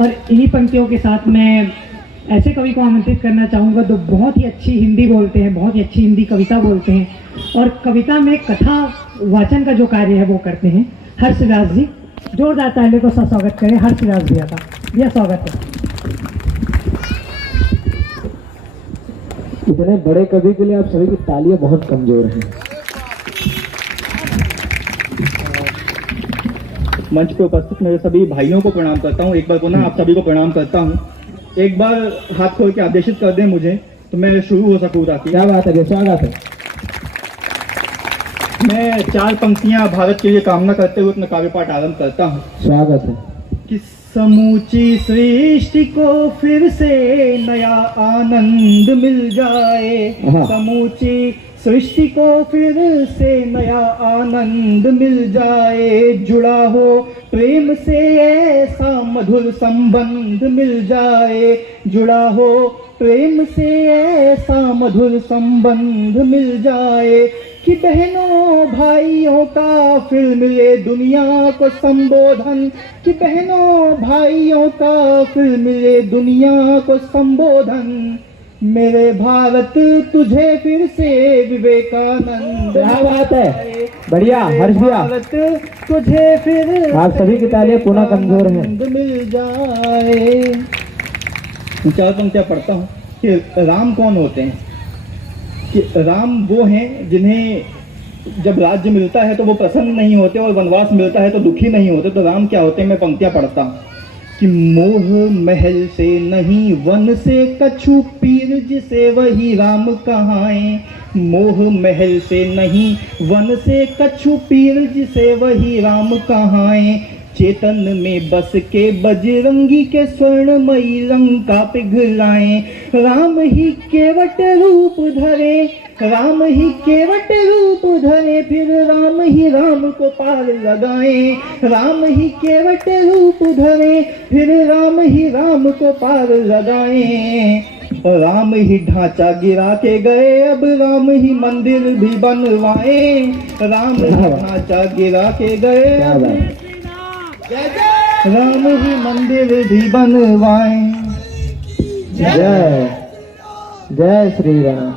और इन्हीं पंक्तियों के साथ मैं ऐसे कवि को आमंत्रित करना चाहूँगा जो बहुत ही अच्छी हिंदी बोलते हैं, बहुत ही अच्छी हिंदी कविता बोलते हैं और कविता में कथा वाचन का जो कार्य है वो करते हैं। हर्ष व्यास जी, जोरदार तालियों को स्वागत करें हर्ष व्यास भैया का। भैया स्वागत है। इतने बड़े कवि के लिए आप सभी की तालियां बहुत कमजोर हैं। मंच पे उपस्थित मेरे सभी भाइयों को प्रणाम करता हूँ। एक बार पुनः आप सभी को प्रणाम करता हूँ। एक बार हाथ खोल के आदेशित कर दें मुझे तो मैं शुरू हो सकूँ। ताकि क्या बात है, स्वागत है। मैं 4 पंक्तियां भारत के लिए कामना करते हुए अपना काव्य पाठ आरंभ करता हूँ। स्वागत है। कि समूची सृष्टि को फिर से नया आनंद मिल जाए, समूची सृष्टि को फिर से नया आनंद मिल जाए, जुड़ा हो प्रेम से ऐसा मधुर संबंध मिल जाए, जुड़ा हो प्रेम से ऐसा मधुर संबंध मिल जाए कि बहनों भाइयों का फिर मिले दुनिया को संबोधन, कि बहनों भाइयों का फिर मिले दुनिया को संबोधन, मेरे भारत तुझे फिर से विवेकानंद। क्या बात है, बढ़िया हर्ष भैया। भारत तुझे फिर आप सभी की तालियां पुनः कमजोर हैं। मिल जाए। 4 पंक्तियां पढ़ता हूँ कि राम कौन होते हैं। कि राम वो हैं जिन्हें जब राज्य मिलता है तो वो प्रसन्न नहीं होते और वनवास मिलता है तो दुखी नहीं होते। तो राम क्या होते हैं, मैं पंक्तियां पढ़ता हूँ कि मोह महल से नहीं वन से कछु पीर, जिसे वही राम कहाएं। मोह महल से नहीं वन से कछु पीर, जिसे वही राम कहाएं। चेतन में बस के बजरंगी के स्वर्णमयी लंका पिघलाएं। राम ही केवट रूप धरे, राम ही केवट रूप धरे, फिर राम ही राम को पार लगाएं। राम ही केवट रूप धरे, फिर राम ही राम को पार लगाएं। राम ही ढांचा गिरा के गए, अब राम ही मंदिर भी बनवाएं। राम ही ढांचा गिरा के गए, राम ही मंदिर भी बनवाएं। जय जय श्री राम,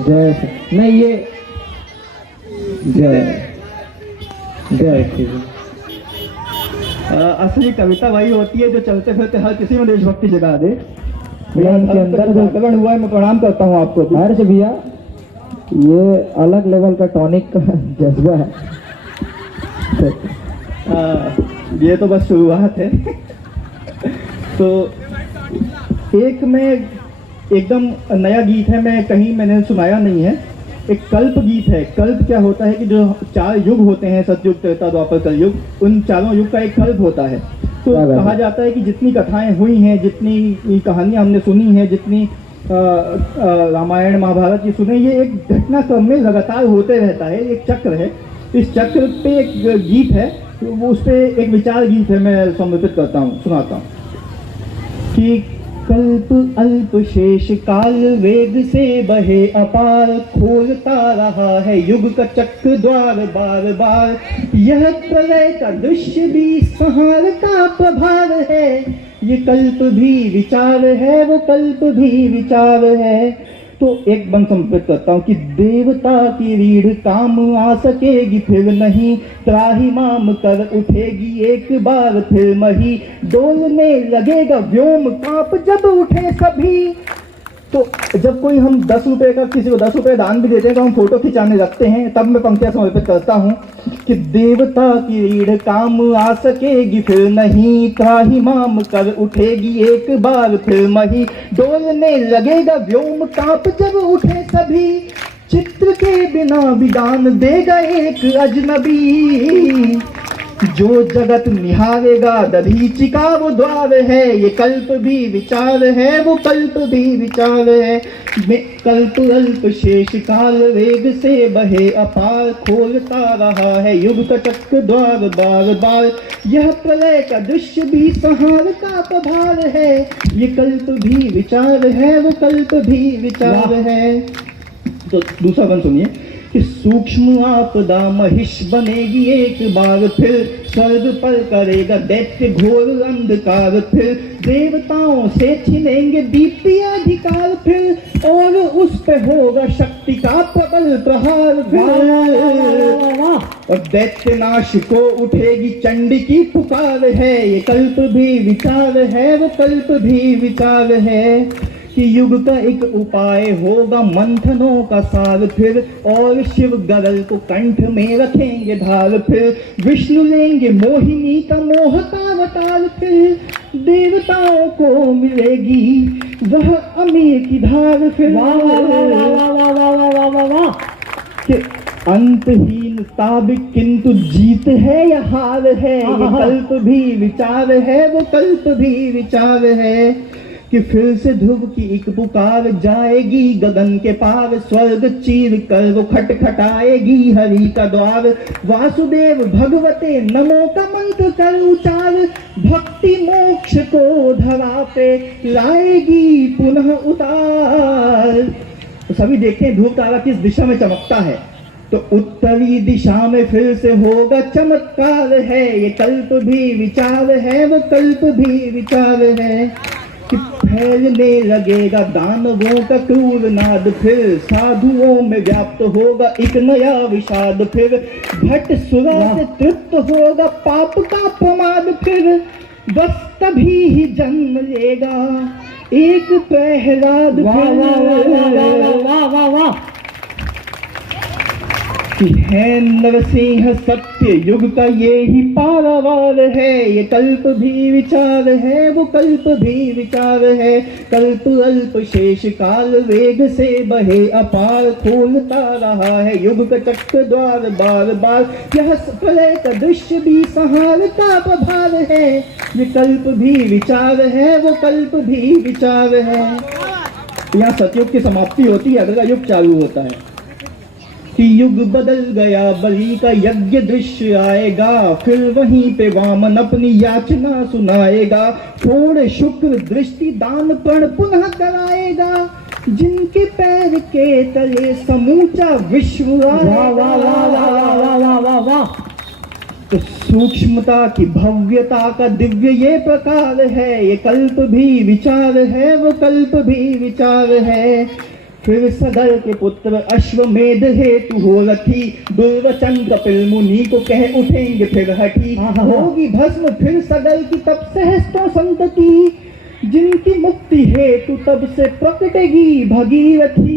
जय श्री। नहीं ये जय जय श्री राम। असली कविता वही होती है जो चलते फिरते हर किसी में देशभक्ति जगा दे। इनके अंदर जो जागरण हुआ है, मैं प्रणाम करता हूँ आपको। हर्ष भैया, ये अलग लेवल का टॉनिक का जज्बा है। ये तो बस शुरुआत है। तो एक में एकदम नया गीत है, मैं कहीं मैंने सुनाया नहीं है। एक कल्प गीत है। कल्प क्या होता है कि जो 4 युग होते हैं, सतयुग, त्रेता, द्वापर, कलयुग, उन चारों युग का एक कल्प होता है। तो कहा जाता है कि जितनी कथाएं हुई हैं, जितनी कहानियां हमने सुनी हैं, जितनी रामायण महाभारत की सुने, ये एक घटनाक्रम में लगातार होते रहता है, एक चक्र है। इस चक्र पे एक गीत है, तो वो उस पर एक विचार गीत है, मैं समर्पित करता हूँ, सुनाता हूँ कि कल्प अल्प शेष काल वेग से बहे अपार, खोलता रहा है युग का चक्र द्वार बार बार। यह प्रलय का दृश्य भी संहार का प्रभार है, ये कल्प भी विचार है, वो कल्प भी विचार है। तो एक बंद समर्पित करता हूँ कि देवता की रीढ़ काम आ सकेगी फिर नहीं, त्राहिमाम कर उठेगी एक बार फिर मही, डोलने लगेगा व्योम कांप जब उठे सभी। तो जब कोई हम 10 रुपए का, किसी को 10 रुपए दान भी देते हैं तो हम फोटो खिंचाने लगते हैं, तब मैं पंक्तियां समर्पित करता हूँ कि देवता की रीढ़ काम आ सकेगी फिर नहीं, त्राहिमाम कर उठेगी एक बार फिर मही, डोलने लगेगा व्योम कांप जब उठे सभी। चित्र के बिना विदान देगा एक अजनबी, जो जगत निहारेगा दधीचिका वो द्वार है। ये कल्प भी विचार है, वो कल्प भी विचार है। कल्प अल्प शेष काल वेग से बहे अपार, खोलता रहा है युग का चक्र द्वार बार बार। यह प्रलय का दृश्य भी संहार का प्रभार है, ये कल्प भी विचार है, वो कल्प भी विचार है। तो दूसरा बंद सुनिए कि सूक्ष्म आपदा महिष बनेगी एक बार फिर, स्वर्ग पर करेगा दैत्य घोर अंधकार फिर, देवताओं से छिनेंगे दीप्ति अधिकार फिर, और उस पे होगा शक्ति का प्रबल प्रहार फिर, और दैत्य नाश को उठेगी चंडी की पुकार है। ये कल्प भी विचार है, वो कल्प भी विचार है कि युग का एक उपाय होगा मंथनों का सार फिर, और शिव गरल को कंठ में रखेंगे धार फिर, विष्णु लेंगे मोहिनी का मोह का अवतार फिर, देवताओं को मिलेगी वह अमीर की धार फिर। वाह वाह वाह वाह वाह वाह वाह वाह वाह वाह। कि अंतहीन ताबिक किंतु जीत है या हार है, ये कल्प भी विचार है, वो कल्प भी विचार है कि फिर से ध्रुव की एक पुकार जाएगी गगन के पार, स्वर्ग चीर कर वो खटखटाएगी हरि का द्वार, वासुदेव भगवते नमो का मंत्र कर उचार, भक्ति मोक्ष को धरा पे लाएगी पुनः उतार। तो सभी देखते हैं ध्रुव तारा किस दिशा में चमकता है, तो उत्तरी दिशा में फिर से होगा चमत्कार है। ये कल्प भी विचार है, वो कल्प भी विचार है कि फैलने लगेगा दानवों का क्रूर नाद फिर, साधुओं में व्याप्त होगा एक नया विषाद फिर, भट्ट सुरा से तृप्त होगा पाप का प्रमाद फिर, बस तभी ही जन्म लेगा एक प्रहलाद। वाह वाह वाह वाह वाह वाह वाह। कि है नरसिंह सत्य युग का ये ही पारावार है, ये कल्प भी विचार है, वो कल्प भी विचार है, कल्प अल्प शेष काल वेग से बहे अपार, खोलता रहा है युग का चक्र द्वार बार बार, यह प्रलय का दृश्य भी संहारता प्रभार है, ये कल्प भी विचार है, वो कल्प भी विचार है। यहाँ सतयुग की समाप्ति होती है, अगला युग चालू होता है कि युग बदल गया बलि का यज्ञ दृश्य आएगा, फिर वहीं पे वामन अपनी याचना सुनाएगा, थोड़े शुक्र दृष्टि दान पण पुनः कराएगा, जिनके पैर के तले समूचा विश्व आएगा। वाह वाह वाह वाह वाह वाह वाह। तो सूक्ष्मता की भव्यता का दिव्य ये प्रकार है, ये कल्प भी विचार है, वो कल्प भी विचार है। फिर सगर के पुत्र अश्वमेध हेतु हो रथी, दुर्वचन कपिल मुनि को कह उठेंगे फिर हठी, होगी भस्म फिर सगर की तब सहस्त्रों संतति, जिनकी मुक्ति हेतु तब से प्रकटेगी भगीरथी,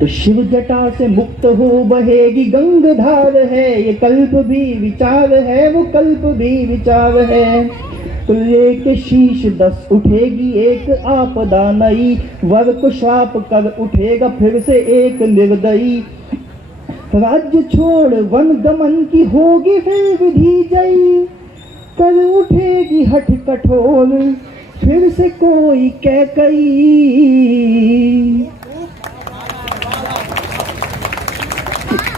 तो शिव जटा से मुक्त हो बहेगी गंगाधार है, ये कल्प भी विचार है, वो कल्प भी विचार है। तो लेके शीश 10 उठेगी एक आपदा नई, वर को श्राप कर उठेगा फिर से एक निर्दयी, राज्य छोड़ वन गमन की होगी फिर विधि जई, कर उठेगी हठ कठोर फिर से कोई कैकई।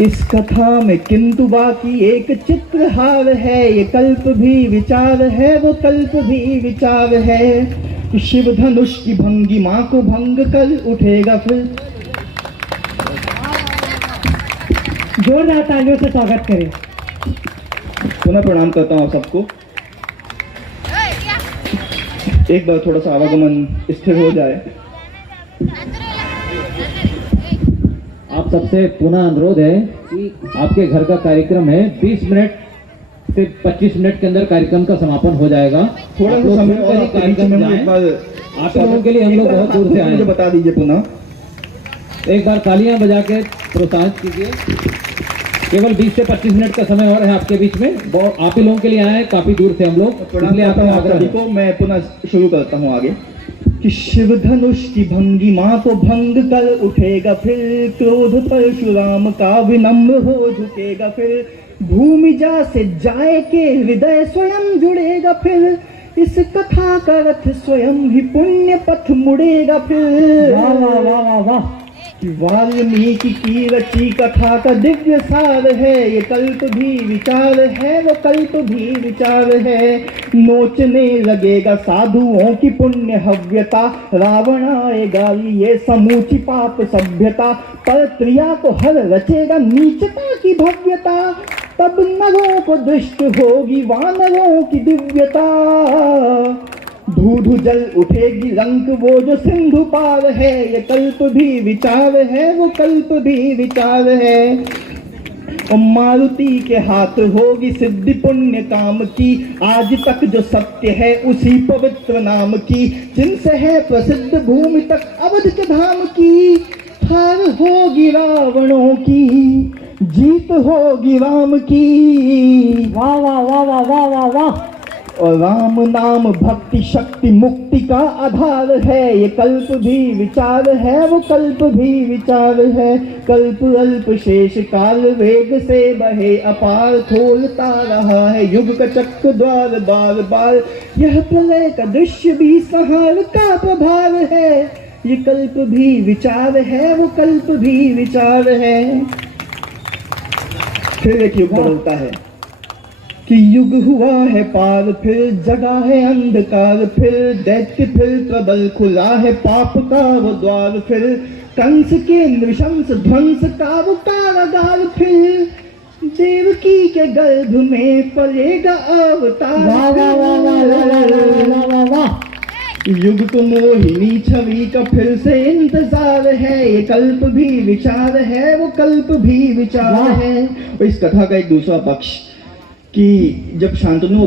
इस कथा में किंतु बाकी एक चित्रहार है, ये कल्प भी विचार है, वो कल्प भी विचार है। शिव धनुष की भंगी माँ को भंग कर उठेगा फिर। जोरदार तालियों से स्वागत करें। पुनः प्रणाम करता हूँ सबको। एक बार थोड़ा सा आवागमन स्थिर हो जाए। आप सबसे पुनः अनुरोध है कि आपके घर का कार्यक्रम है, 20 मिनट से 25 मिनट के अंदर कार्यक्रम का समापन हो जाएगा। थोड़ा सा समय और कार्यक्रम में एक बार आप लोगों के लिए हम लोग बहुत दूर से आए, मुझे बता दीजिए पुनः। एक बार तालियां बजा के प्रोत्साहित कीजिए। केवल 20 से 25 मिनट का समय और है आपके बीच में। आप ही लोगों के लिए आए हैं, काफी दूर से हम लोग, इसलिए आप सभी को मैं पुनः शुरू करता हूँ आगे कि शिव धनुष की भंगी माँ को भंग कर उठेगा फिर, क्रोध परशुराम का विनम्र हो झुकेगा फिर, भूमि जा से जाए के हृदय स्वयं जुड़ेगा फिर, इस कथा का रथ स्वयं ही पुण्य पथ मुड़ेगा फिर। वाह वाह वाह वाह वाह। वाल्मीकि की रची कथा का दिव्य सार है, ये कल्प भी विचार है, वो कल्प भी विचार है। नोचने लगेगा साधुओं की पुण्य हव्यता, रावण आएगा ये समूची पाप सभ्यता, पर त्रिया को हर रचेगा नीचता की भव्यता, तब नरों को दृष्ट होगी वानरों की दिव्यता। धू जल उठेगी लंक वो जो सिंधु पार है, ये कल्प भी विचार है, वो कल्प भी विचार है। और मारुति के हाथ होगी सिद्धि पुण्य काम की, आज तक जो सत्य है उसी पवित्र नाम की, जिनसे है प्रसिद्ध भूमि तक अवध के धाम की। हार होगी रावणों की, जीत होगी राम की। वाह वाह वाह वाह वाह वाह वाह। और राम नाम भक्ति शक्ति मुक्ति का आधार है, ये कल्प भी विचार है, वो कल्प भी विचार है। कल्प अल्प शेष काल वेग से बहे अपार, खोलता रहा है युग का चक्र द्वार बार बार, यह प्रलय का दृश्य भी संहार का प्रभाव है, ये कल्प भी विचार है, वो कल्प भी विचार है। फिर एक युग बदलता है कि युग हुआ है पार, फिर जगा है अंधकार, फिर दैत्य फिर प्रबल, खुला है पाप का वो द्वार, फिर कंस के नृशंस ध्वंस का वो कारागार, फिर देवकी के गर्भ में पलेगा अवतार। वाह वाह वाह वाह वाह वाह वाह। युग को मोहिनी छवि का फिर से इंतजार है, ये कल्प भी विचार है, वो कल्प भी विचार है। और इस कथा का एक दूसरा पक्ष कि जब शांतनु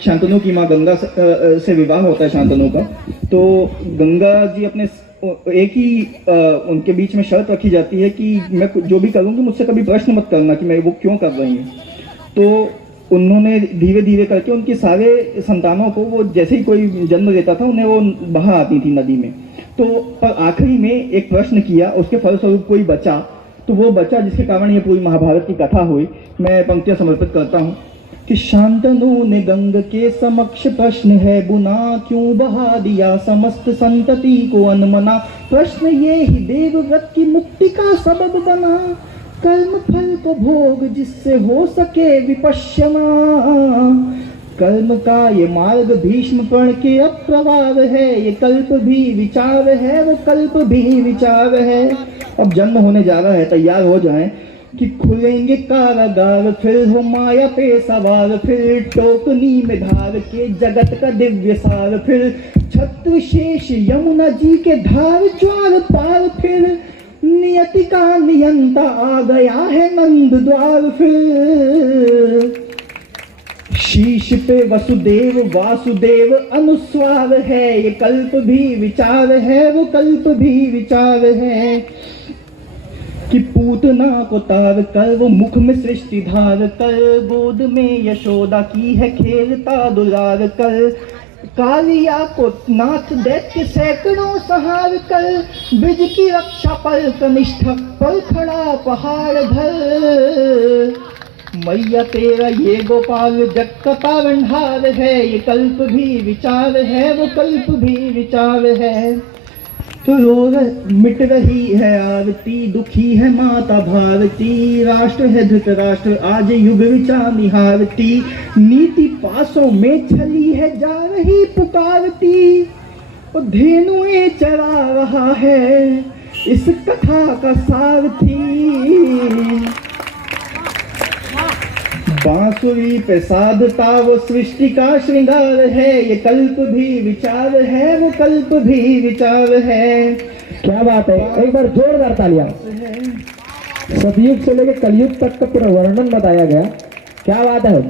शांतनु की माँ गंगा से विवाह होता है शांतनु का, तो गंगा जी अपने एक ही उनके बीच में शर्त रखी जाती है कि मैं जो भी करूँगी मुझसे कभी प्रश्न मत करना कि मैं वो क्यों कर रही हूँ। तो उन्होंने धीरे धीरे करके उनके सारे संतानों को, वो जैसे ही कोई जन्म देता था उन्हें वो बहा आती थी नदी में, तो पर आखिरी में एक प्रश्न किया, उसके फलस्वरूप कोई बचा, तो वो बचा जिसके कारण ये पूरी महाभारत की कथा हुई। मैं पंक्तियां समर्पित करता हूँ कि शांतनु ने गंग के समक्ष प्रश्न है बुना, क्यों बहा दिया समस्त संतति को अनमना, प्रश्न ये ही देवव्रत की मुक्ति का सबब बना, कर्म फल को भोग जिससे हो सके विपश्यना, कर्म का ये मार्ग भीष्म प्रण के अप्रवार है, ये कल्प भी विचार है, वो कल्प भी विचार है। अब जन्म होने जा रहा है, तैयार हो जाएं कि खुलेंगे कारागार, फिर हो माया पे सवार, फिर टोकनी में धार के जगत का दिव्य सार, फिर छत्र शेष यमुना जी के धार ज्वार पार, फिर नियति का नियंता आ गया है नंद द्वार, फिर शीश पे वसुदेव वासुदेव अनुस्वार है, ये कल्प भी विचार है, वो कल्प भी विचार है। कि पूतना को तार कर वो मुख में सृष्टि धार कर, गोद में यशोदा की है खेलता दुलार कर, कालिया को नाथ दैत्य सैकड़ों सहार कर, ब्रिज की रक्षा पर कनिष्ठ पर खड़ा पहाड़ धर, मैया तेरा ये गोपाल जग का पावनहार है, ये कल्प भी विचार है, वो कल्प भी विचार है। तो मिट रही है आरती, दुखी है माता भारती, राष्ट्र है धृतराष्ट्र आज युग विचार निहारती, नीति पासों में छली है जा रही पुकारती, और धेनुएं चरा रहा है इस कथा का सारथी, बांसुरी पे साधता वो सृष्टि का श्रृंगार है, ये कल्प भी विचार है, वो कल्प भी विचार है। क्या बात है, एक बार जोरदार तालियां। सतयुग से लेकर कलयुग तक का पूरा वर्णन बताया गया, क्या बात है।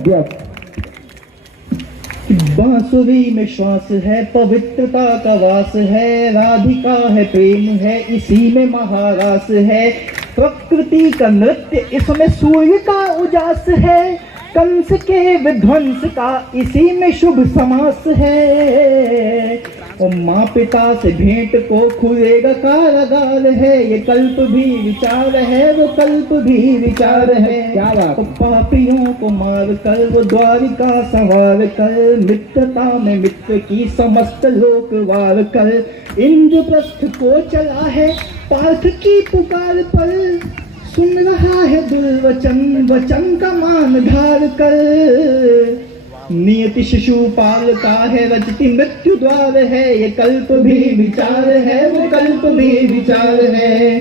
बांसुरी में श्वास है, पवित्रता का वास है, राधिका है प्रेम है, इसी में महारास है, प्रकृति का नृत्य इसमें सूर्य का उजास है, कंस के विध्वंस का इसी में शुभ समास है। और माँ पिता से भेंट को खुलेगा कारागार है। ये कल्प भी विचार है, वो कल्प भी विचार है। क्या बात। तो पापियों को मार कर वो द्वारिका संवार कर, मित्रता में मित्र की समस्त लोक वार कर, इंद्रप्रस्थ को चला है पार्थ की पुकार पर, सुन रहा है दुर्वचन वचन का मान धार कर, नियति शिशुपाल का है रचती मृत्यु द्वार है। ये कल्प भी विचार है, वो कल्प भी विचार है।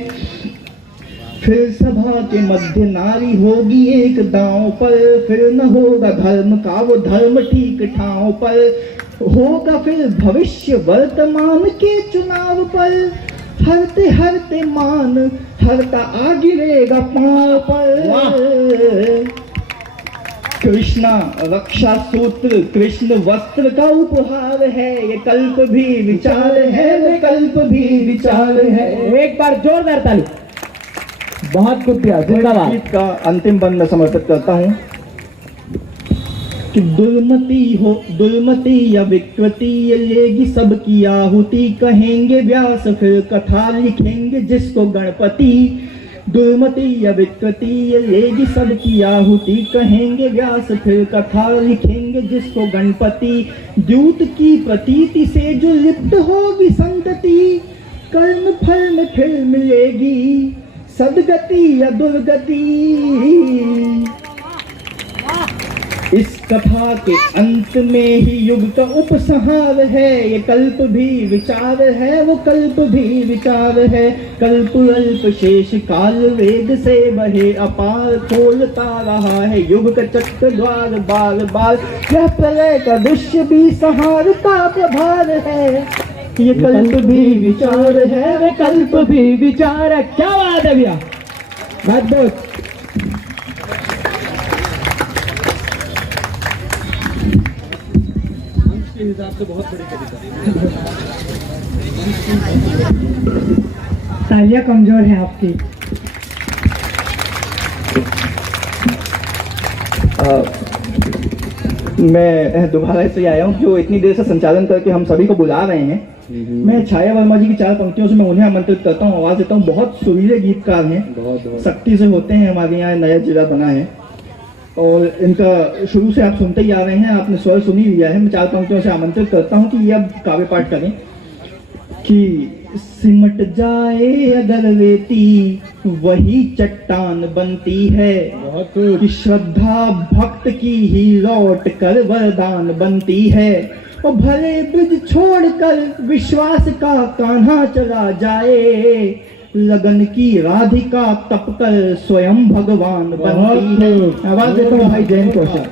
फिर सभा के मध्य नारी होगी एक दांव पर, फिर न होगा धर्म का वो धर्म ठीक ठाव पर, होगा फिर भविष्य वर्तमान के चुनाव पर, हरते हरते मान हरता आ गिरेगा पांव पर। कृष्णा रक्षा सूत्र कृष्ण वस्त्र का उपहार है। ये कल्प भी विचार है, वो कल्प भी विचार है। एक बार जोरदार ताली। बहुत शुक्रिया, जिंदाबाद। गीत का अंतिम बंद मैं समर्पित करता हूँ कि दुर्मति या विकृति ये लेगी सबकी आहुति, कहेंगे व्यास फिर कथा लिखेंगे जिसको गणपति। दुर्मति या विकृति ये लेगी सबकी आहुति, कहेंगे व्यास फिर कथा लिखेंगे जिसको गणपति। द्यूत की प्रतीति से जो लिप्त होगी संतति, कर्म फल में फिर मिलेगी सदगति या दुर्गति। इस कथा के अंत में ही युग का उपसंहार है। ये कल्प भी विचार है, वो कल्प भी विचार है। कल्प अल्प शेष काल वेद से बहे अपार, खोलता रहा है युग का चक्र द्वार बार बार। यह प्रलय का दृश्य भी संहार का प्रभार है। ये कल्प भी विचार है, वे कल्प भी विचार है। क्या बात है भैया, अद्भुत। तालियां कमजोर है आपकी। मैं दोबारा से आया हूँ जो इतनी देर से संचालन करके हम सभी को बुला रहे हैं। मैं छाया वर्मा जी की 4 पंक्तियों से मैं उन्हें आमंत्रित करता हूँ, आवाज देता हूँ। बहुत सुरीले गीतकार हैं, शक्ति से होते हैं, हमारे यहाँ नया जिला बना है और इनका शुरू से आप सुनते ही आ रहे हैं, आपने स्वर सुनी लिया है। मैं 4 पंक्तियों से आमंत्रित करता हूँ कि ये अब काव्य पाठ करें कि सिमट जाए अगर रेती वही चट्टान बनती है, कि श्रद्धा भक्त की ही लौट कर वरदान बनती है। और भले ब्रिज छोड़कर विश्वास का कान्हा चला जाए, लगन की राधिका तप कर स्वयं भगवान बनती है। आवाज देता हूँ भाई जयंत कौशल।